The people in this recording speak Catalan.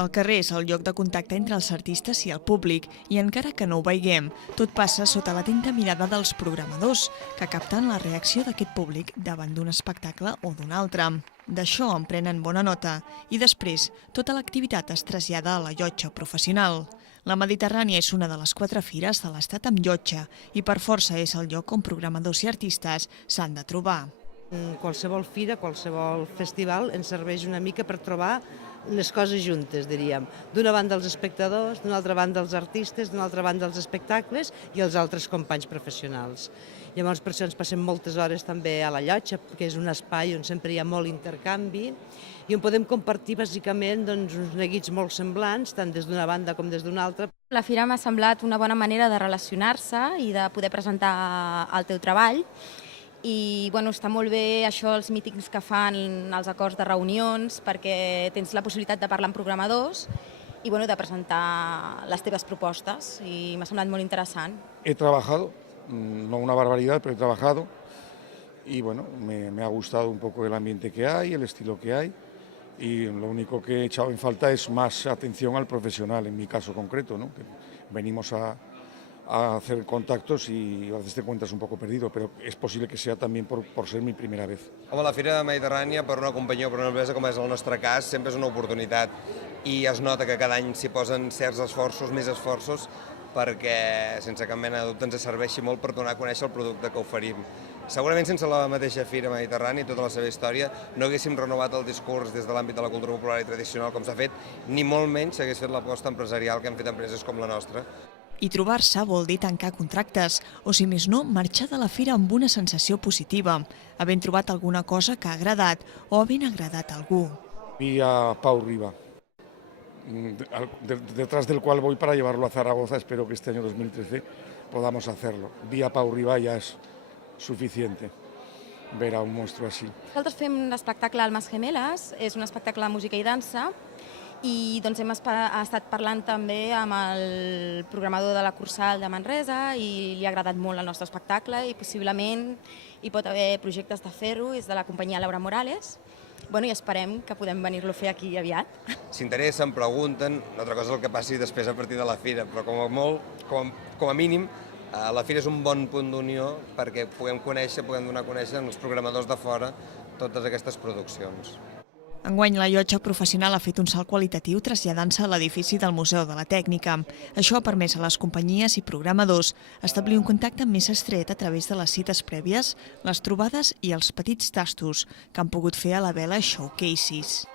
El carrer és el lloc de contacte entre els artistes i el públic, i encara que no ho veiem, tot passa sota l'atenta mirada dels programadors, que capten la reacció d'aquest públic davant d'un espectacle o d'un altre. D'això en prenen bona nota, i després tota l'activitat es trasllada a la llotja professional. La Mediterrània és una de les 4 fires de l'estat amb llotja, i per força és el lloc on programadors i artistes s'han de trobar. Qualsevol fira, qualsevol festival ens serveix una mica per trobar les coses juntes, diríem. D'una banda els espectadors, d'una altra banda els artistes, d'una altra banda els espectacles i els altres companys professionals. Llavors per això ens passem moltes hores també a la llotja, que és un espai on sempre hi ha molt intercanvi i on podem compartir bàsicament uns neguits molt semblants, tant des d'una banda com des d'una altra. La fira m'ha semblat una bona manera de relacionar-se i de poder presentar el teu treball. I està molt bé això, els mítings que fan, els acords de reunions, perquè tens la possibilitat de parlar amb programadors i de presentar les teves propostes, i m'ha semblat molt interessant. He trabajado, no una barbaridad, pero he trabajado y me ha gustado un poco el ambiente que hay, el estilo que hay, y lo único que he echado en falta es más atención al profesional, en mi caso concreto, ¿no? Que venimos a hacer contactos y a veces te encuentras un poco perdido, pero es posible que sea también por ser mi primera vez. Home, la Fira Mediterrània per una companyia o per una empresa com és el nostre cas sempre és una oportunitat i es nota que cada any s'hi posen certs esforços, més esforços, perquè sense cap mena de dubte ens serveixi molt per donar a conèixer el producte que oferim. Segurament sense la mateixa Fira Mediterrània i tota la seva història no haguéssim renovat el discurs des de l'àmbit de la cultura popular i tradicional com s'ha fet, ni molt menys s'hagués fet l'aposta empresarial que han fet empreses com la nostra. I trobar-se vol dir tancar contractes, o si més no, marxar de la fira amb una sensació positiva, havent trobat alguna cosa que ha agradat o havent agradat a algú. Vi a Pau Riba, detrás del cual voy para llevarlo a Zaragoza, espero que este año 2013 podamos hacerlo. Vi a Pau Riba ya es suficiente ver a un monstruo así. Nosaltres fem l'espectacle Almas Gemeles, és un espectacle de música i dansa, i hem estat parlant també amb el programador de la Cursal de Manresa i li ha agradat molt el nostre espectacle i possiblement hi pot haver projectes de fer-ho, és de la companyia Laura Morales, i esperem que podem venir-lo a fer aquí aviat. S'interessen, pregunten, una altra cosa és el que passi després a partir de la fira, però com a mínim, la fira és un bon punt d'unió perquè puguem donar a conèixer als programadors de fora totes aquestes produccions. Enguany, la llotja professional ha fet un salt qualitatiu traslladant-se a l'edifici del Museu de la Tècnica. Això ha permès a les companyies i programadors establir un contacte més estret a través de les cites prèvies, les trobades i els petits tastos que han pogut fer a la vela showcases.